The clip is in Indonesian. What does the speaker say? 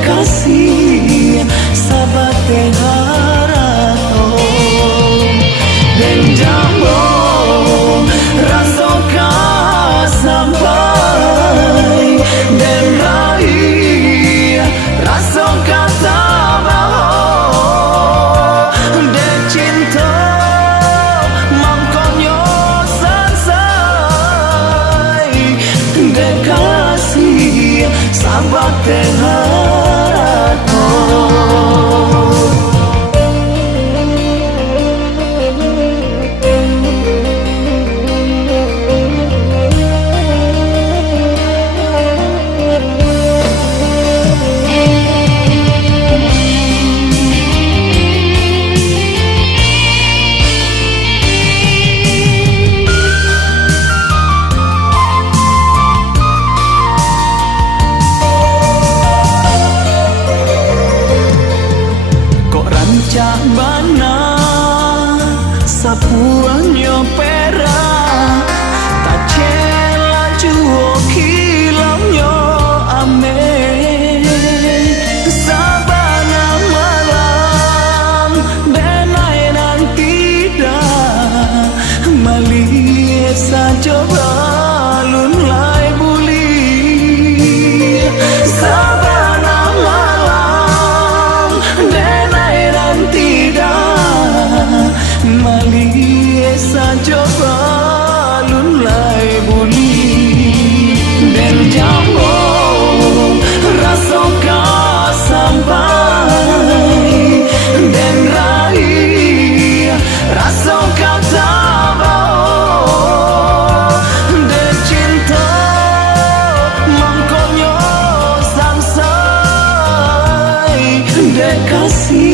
kasih sahabat harato dan jambo rasoka sampai dan rai rasoka tabah de cinta mangkonyo sansai de kasih sahabat harato. Cak bana sapuanyo pera tak cela juo kilamnyo ame sabana malam denai nan tidak malihat saja balun lai buli sabana malam denai malihat saja balun lai buli dan jambo rasoka sampai dan rai rasoka tabah de cinta mangkonyo sansai de kasih